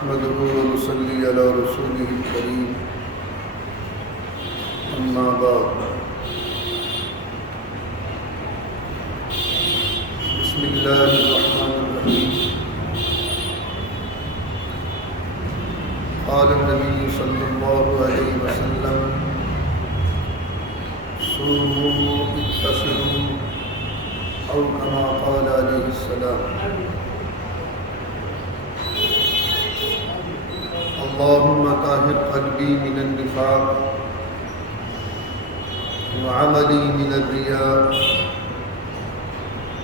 نحمده ونصلي على رسوله الكريم أما بعد بسم الله الرحمن الرحيم قال النبي صلى الله عليه وسلم صوموا اتصلوا أو كما قال عليه السلام اللهم طهر قلبي من النفاق وعملي من الرياء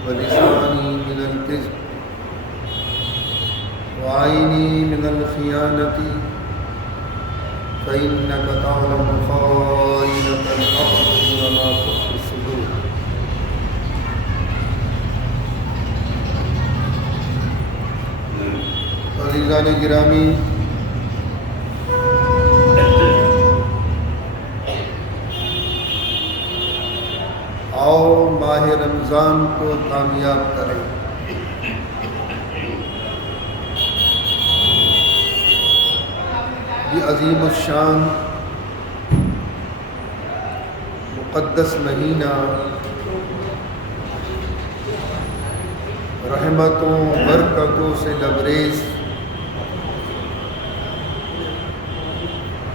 ولساني من الكذب وعيني من الخيانة فإنك تعلم خائنة الأعين وما تخفي الصدور. عزیزان گرامی، آؤ ماہ رمضان کو کامیاب کریں۔ یہ عظیم الشان مقدس مہینہ رحمتوں برکتوں سے لبریز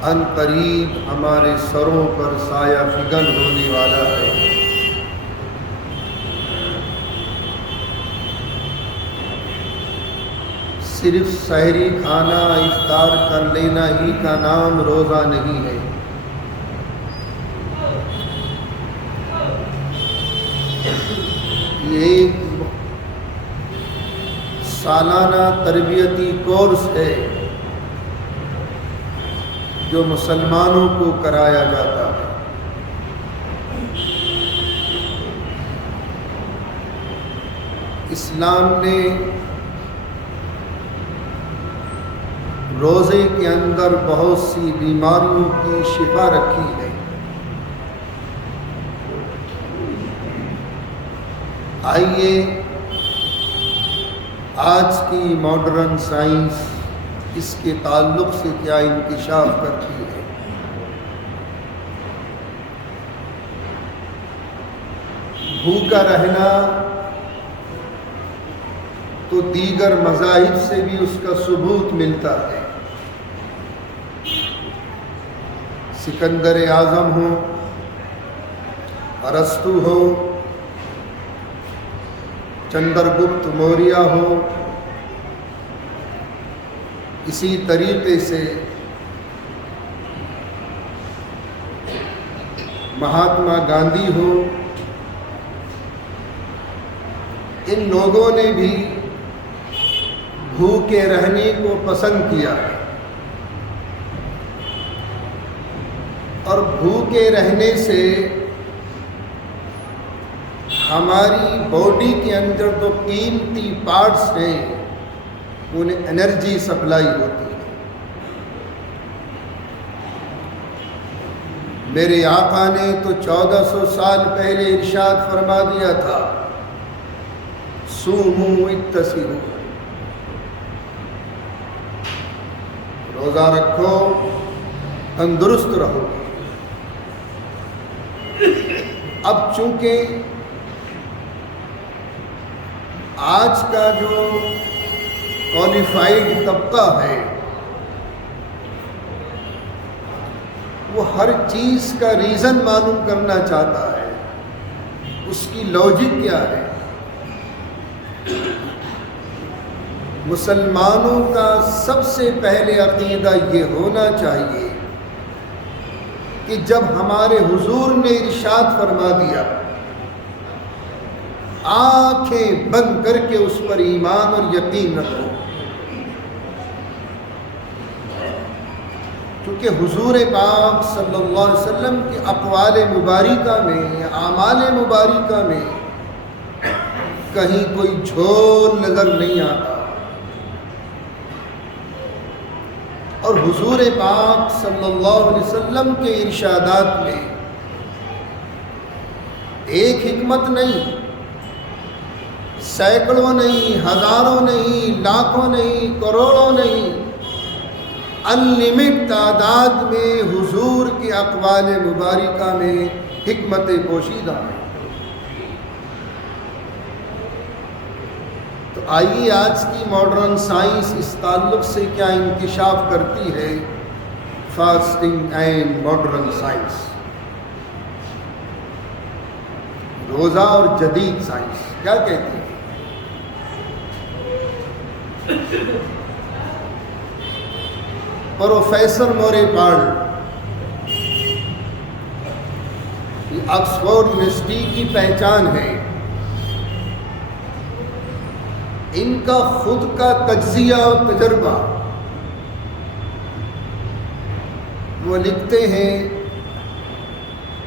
ان قریب ہمارے سروں پر سایہ فگن ہونے والا ہے۔ صرف سحری کھانا افطار کر لینا ہی کا نام روزہ نہیں ہے۔ یہ ایک سالانہ تربیتی کورس ہے جو مسلمانوں کو کرایا جاتا ہے۔ اسلام نے روزے کے اندر بہت سی بیماریوں کی شفا رکھی ہے۔ آئیے آج کی ماڈرن سائنس اس کے تعلق سے کیا انکشاف کرتی ہے۔ بھوکا رہنا تو دیگر مذاہب سے بھی اس کا ثبوت ملتا ہے۔ سکندر اعظم ہو، ارسطو ہو، چندر گپت موریہ ہو، اسی طریقے سے مہاتما گاندھی ہو، ان لوگوں نے بھی بھوکے رہنے کو پسند کیا ہے، اور بھوکے رہنے سے ہماری باڈی کے اندر جو قیمتی پارٹس ہیں انہیں انرجی سپلائی ہوتی ہے۔ میرے آقا نے تو 1400 سال پہلے ارشاد فرما دیا تھا، صوموا اتصلوا، روزہ رکھو تندرست رہو۔ اب چونکہ آج کا جو کوالیفائڈ طبقہ ہے وہ ہر چیز کا ریزن معلوم کرنا چاہتا ہے، اس کی لاجک کیا ہے۔ مسلمانوں کا سب سے پہلے عقیدہ یہ ہونا چاہیے کہ جب ہمارے حضور نے ارشاد فرما دیا، آنکھیں بند کر کے اس پر ایمان اور یقین رکھو، کیونکہ حضور پاک صلی اللہ علیہ وسلم کے اقوال مبارکہ میں یا اعمال مبارکہ میں کہیں کوئی جھول نظر نہیں آتا، اور حضور پاک صلی اللہ علیہ وسلم کے ارشادات میں ایک حکمت نہیں، سینکڑوں نہیں، ہزاروں نہیں، لاکھوں نہیں، کروڑوں نہیں، انلمٹ تعداد میں حضور کے اقوال مبارکہ میں حکمت پوشیدہ ہے۔ تو آئیے آج کی ماڈرن سائنس اس تعلق سے کیا انکشاف کرتی ہے، فاسٹنگ اینڈ ماڈرن سائنس، روزہ اور جدید سائنس کیا کہتی ہے۔ پروفیسر مورے پارل آکسفورڈ یونیورسٹی کی پہچان ہے، ان کا خود کا تجزیہ اور تجربہ، وہ لکھتے ہیں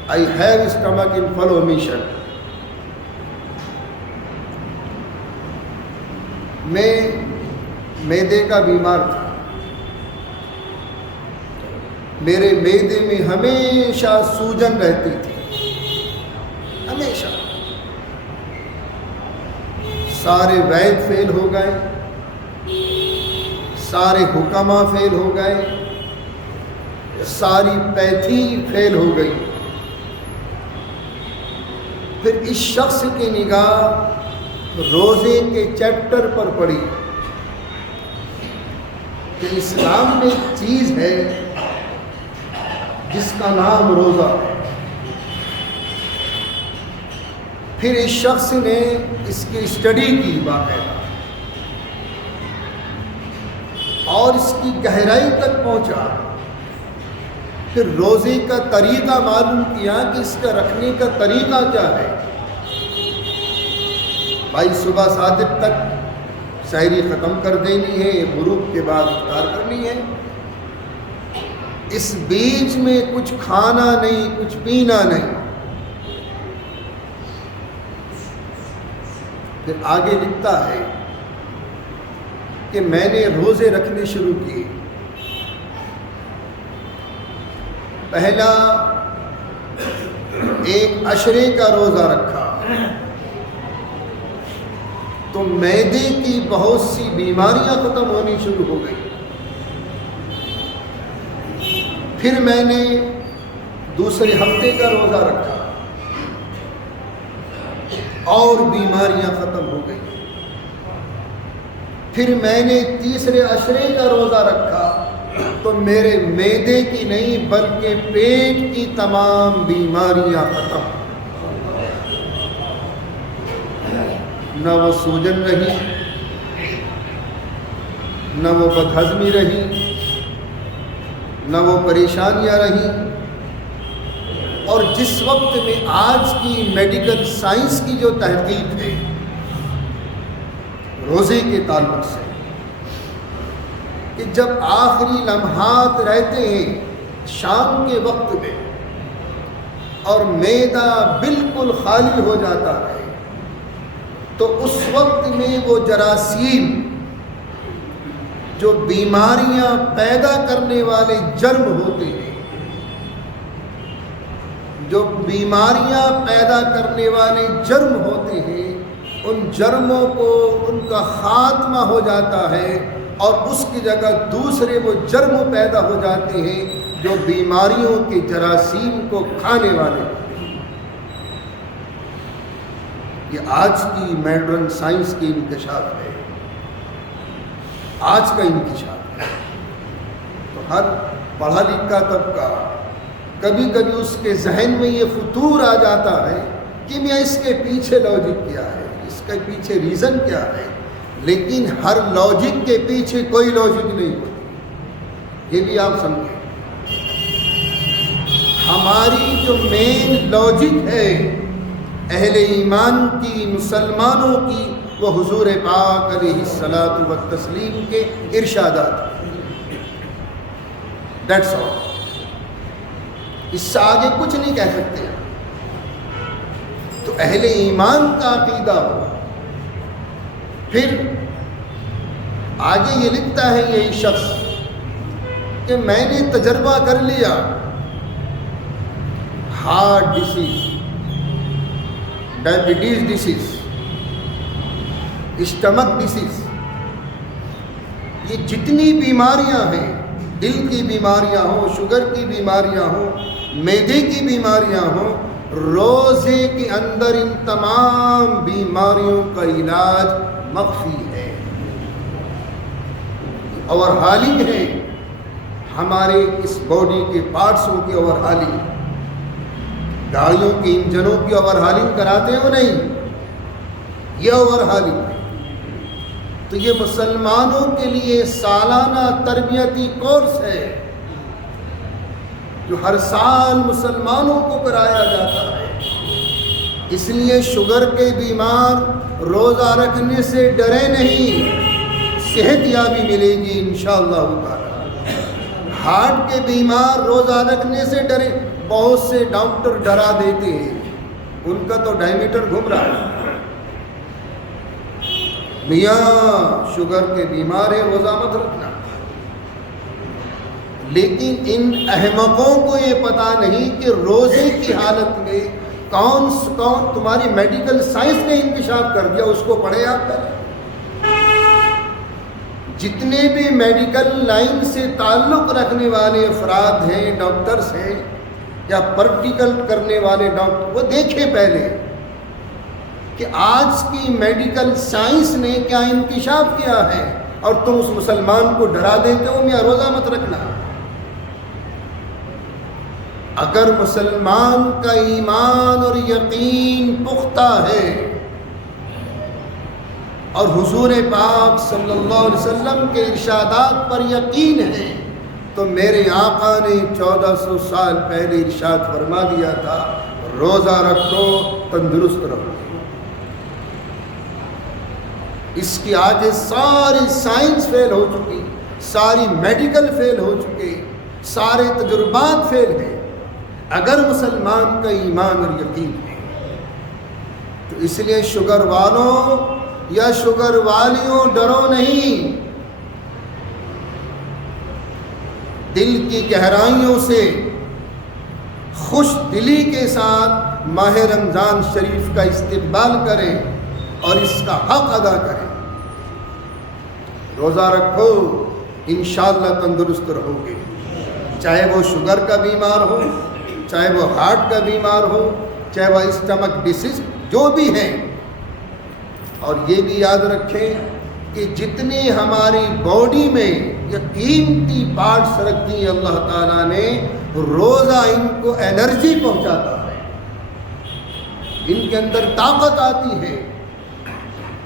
I have stomach inflammation، میں معدے کا بیمار تھا، میرے معدے میں ہمیشہ سوجن رہتی تھی، ہمیشہ۔ سارے وید فیل ہو گئے، سارے حکما فیل ہو گئے، ساری پیتھی فیل ہو گئی۔ پھر اس شخص کی نگاہ روزے کے چیپٹر پر پڑی کہ اسلام میں ایک چیز ہے جس کا نام روزہ ہے۔ پھر اس شخص نے اس کی اسٹڈی کی باقاعدہ اور اس کی گہرائی تک پہنچا، پھر روزے کا طریقہ معلوم کیا کہ اس کا رکھنے کا طریقہ کیا ہے۔ بھائی صبح صادق تک سحری ختم کر دینی ہے، غروب کے بعد افطار کرنی ہے، اس بیچ میں کچھ کھانا نہیں، کچھ پینا نہیں۔ پھر آگے لکھتا ہے کہ میں نے روزے رکھنے شروع کیے۔ پہلا ایک عشرے کا روزہ رکھا تو معدے کی بہت سی بیماریاں ختم ہونی شروع ہو گئی۔ پھر میں نے دوسرے ہفتے کا روزہ رکھا اور بیماریاں ختم ہو گئی۔ پھر میں نے تیسرے عشرے کا روزہ رکھا تو میرے معدے کی نہیں بلکہ پیٹ کی تمام بیماریاں ختم۔ نہ وہ سوجن رہی، نہ وہ بدہضمی رہی، نہ وہ پریشانیاں رہیں۔ اور جس وقت میں آج کی میڈیکل سائنس کی جو تحقیق ہے روزے کے تعلق سے، کہ جب آخری لمحات رہتے ہیں شام کے وقت میں اور معدہ بالکل خالی ہو جاتا ہے، تو اس وقت میں وہ جراثیم جو بیماریاں پیدا کرنے والے جرم ہوتے ہیں، جو بیماریاں پیدا کرنے والے جرم ہوتے ہیں، ان جرموں کو ان کا خاتمہ ہو جاتا ہے اور اس کی جگہ دوسرے وہ جرم پیدا ہو جاتے ہیں جو بیماریوں کے جراثیم کو کھانے والے ہوتے ہیں۔ یہ آج کی ماڈرن سائنس کی انکشاف ہے، آج کا انکشاف ہے۔ تو ہر پڑھا لکھا طبقہ کبھی کبھی اس کے ذہن میں یہ فطور آ جاتا ہے کہ میں اس کے پیچھے لاجک کیا ہے، اس کے پیچھے ریزن کیا ہے، لیکن ہر لاجک کے پیچھے کوئی لاجک نہیں ہوتی، یہ بھی آپ سمجھیں۔ ہماری جو مین لاجک ہے اہل ایمان کی، مسلمانوں کی، وہ حضور پاک علیہ الصلاۃ والتسلیم کے ارشادات، دیٹس آل۔ اس سے آگے کچھ نہیں کہہ سکتے۔ تو اہل ایمان کا عقیدہ ہو۔ پھر آگے یہ لکھتا ہے یہی شخص کہ میں نے تجربہ کر لیا، heart disease, diabetes disease, stomach disease, یہ جتنی بیماریاں ہیں دل کی بیماریاں ہوں، شوگر کی بیماریاں ہوں، معدے کی بیماریاں ہوں، روزے کے اندر ان تمام بیماریوں کا علاج مخفی ہے اور حالنگ ہے ہمارے اس باڈی کے پارٹسوں کی اوور ہالنگ. گاڑیوں کے انجنوں کی اوور ہالنگ کراتے ہو نہیں، یہ اوور ہالنگ ہے. تو یہ مسلمانوں کے لیے سالانہ تربیتی کورس ہے جو ہر سال مسلمانوں کو کرایا جاتا ہے. اس لیے شوگر کے بیمار روزہ رکھنے سے ڈرے نہیں، صحت یابی ملے گی انشاءاللہ تعالی. ہارٹ کے بیمار روزہ رکھنے سے ڈرے، بہت سے ڈاکٹر ڈرا دیتے ہیں، ان کا تو ڈائمیٹر گھوم رہا ہے. میاں شوگر کے بیمار ہے روزہ مت رکھنا. لیکن ان احمقوں کو یہ پتہ نہیں کہ روزے کی حالت میں کون تمہاری میڈیکل سائنس نے انکشاف کر دیا، اس کو پڑھے آپ پہلے. جتنے بھی میڈیکل لائن سے تعلق رکھنے والے افراد ہیں، ڈاکٹرز ہیں یا پریکٹیکل کرنے والے ڈاکٹر، وہ دیکھیں پہلے کہ آج کی میڈیکل سائنس نے کیا انکشاف کیا ہے، اور تم اس مسلمان کو ڈرا دیتے ہو میاں روزہ مت رکھنا. اگر مسلمان کا ایمان اور یقین پختہ ہے اور حضور پاک صلی اللہ علیہ وسلم کے ارشادات پر یقین ہے، تو میرے آقا نے 1400 سال پہلے ارشاد فرما دیا تھا، روزہ رکھو تندرست رہو. اس کی آج ساری سائنس فیل ہو چکی، ساری میڈیکل فیل ہو چکے، سارے تجربات فیل ہیں. اگر مسلمان کا ایمان اور یقین ہے تو اس لیے شوگر والوں یا شوگر والیوں ڈرو نہیں. دل کی گہرائیوں سے خوش دلی کے ساتھ ماہ رمضان شریف کا استقبال کریں اور اس کا حق ادا کریں. روزہ رکھو، انشاءاللہ تندرست رہو گے. چاہے وہ شوگر کا بیمار ہو، چاہے وہ ہارٹ کا بیمار ہو، چاہے وہ اسٹمک ڈیسیز جو بھی ہیں. اور یہ بھی یاد رکھیں کہ جتنی ہماری باڈی میں یہ قیمتی پارٹس رکھتی ہیں اللہ تعالیٰ نے، روزہ ان کو انرجی پہنچاتا ہے، ان کے اندر طاقت آتی ہے،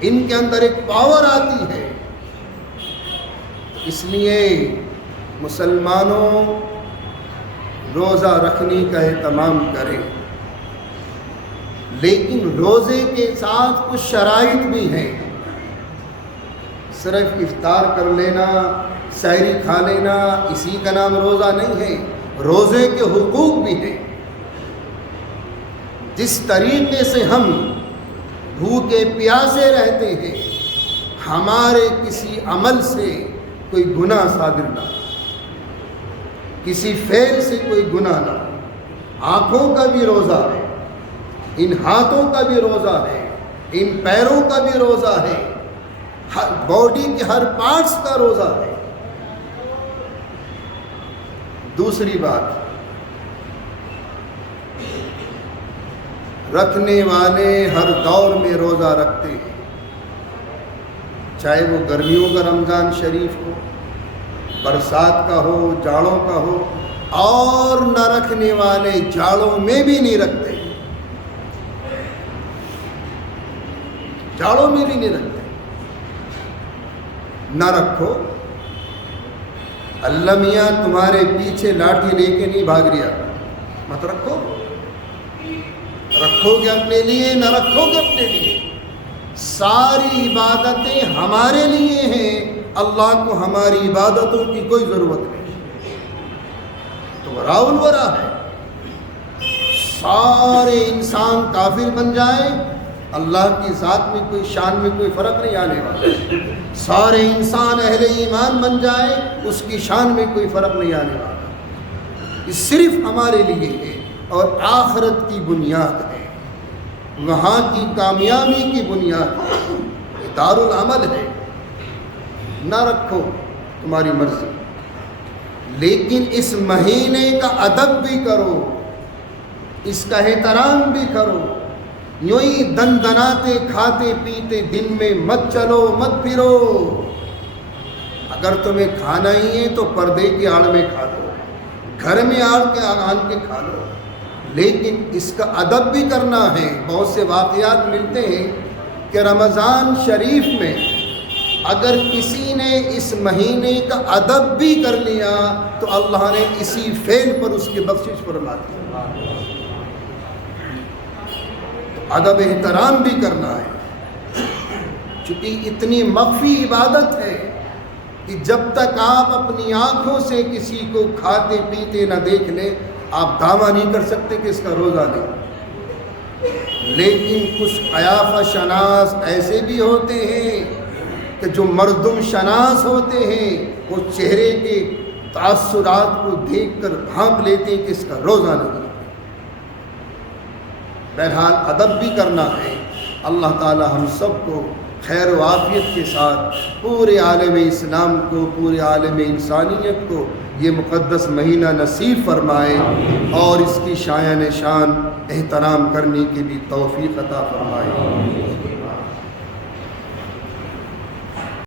ان کے اندر ایک پاور آتی ہے. اس لیے مسلمانوں روزہ رکھنے کا اہتمام کریں. لیکن روزے کے ساتھ کچھ شرائط بھی ہیں. صرف افطار کر لینا، سحری کھا لینا، اسی کا نام روزہ نہیں ہے. روزے کے حقوق بھی ہیں. جس طریقے سے ہم بھوکے پیاسے رہتے ہیں، ہمارے کسی عمل سے کوئی گناہ صادر نہ ہو، کسی فعل سے کوئی گناہ نہ ہو. آنکھوں کا بھی روزہ ہے، ان ہاتھوں کا بھی روزہ ہے، ان پیروں کا بھی روزہ ہے، ہر باڈی کے ہر پارٹس کا روزہ ہے. دوسری بات، رکھنے والے ہر دور میں روزہ رکھتے ہیں، چاہے وہ گرمیوں کا رمضان شریف ہو، برسات کا ہو، جاڑوں کا ہو. اور نہ رکھنے والے جاڑوں میں بھی نہیں رکھتے، جاڑوں میں بھی نہیں رکھتے. نہ رکھو. اللہ میاں تمہارے پیچھے لاٹھی لے کے نہیں بھاگ رہا، مت رکھو. رکھو گے اپنے لیے، نہ رکھو گے اپنے لیے. ساری عبادتیں ہمارے لیے ہیں، اللہ کو ہماری عبادتوں کی کوئی ضرورت نہیں. تو وراء الورا ہے. سارے انسان کافر بن جائیں، اللہ کی ذات میں کوئی شان میں کوئی فرق نہیں آنے والا. سارے انسان اہل ایمان بن جائیں، اس کی شان میں کوئی فرق نہیں آنے والا. یہ صرف ہمارے لیے ہے اور آخرت کی بنیاد ہے، وہاں کی کامیابی کی بنیاد ہے. یہ دار العمل ہے. نہ رکھو، تمہاری مرضی. لیکن اس مہینے کا ادب بھی کرو، اس کا احترام بھی کرو۔ یوں ہی دن دناتے کھاتے پیتے دن میں مت چلو، مت پھرو۔ اگر تمہیں کھانا ہی ہے تو پردے کی آڑ میں کھا لو، گھر میں آن کے کھا لو، لیکن اس کا ادب بھی کرنا ہے۔ بہت سے واقعات ملتے ہیں کہ رمضان شریف میں اگر کسی نے اس مہینے کا ادب بھی کر لیا تو اللہ نے اسی فعل پر اس کی بخشش فرما دی۔ تو ادب احترام بھی کرنا ہے، چونکہ اتنی مخفی عبادت ہے کہ جب تک آپ اپنی آنکھوں سے کسی کو کھاتے پیتے نہ دیکھ لیں آپ دعویٰ نہیں کر سکتے کہ اس کا روزہ نہیں۔ لیکن کچھ قیافہ شناس ایسے بھی ہوتے ہیں کہ جو مردم شناس ہوتے ہیں، وہ چہرے کے تاثرات کو دیکھ کر بھانپ لیتے ہیں کہ اس کا روزہ نہیں۔ بہرحال ادب بھی کرنا ہے۔ اللہ تعالی ہم سب کو خیر و عافیت کے ساتھ پورے عالم اسلام کو، پورے عالم انسانیت کو یہ مقدس مہینہ نصیب فرمائے اور اس کی شایان شان احترام کرنے کی بھی توفیق عطا فرمائے۔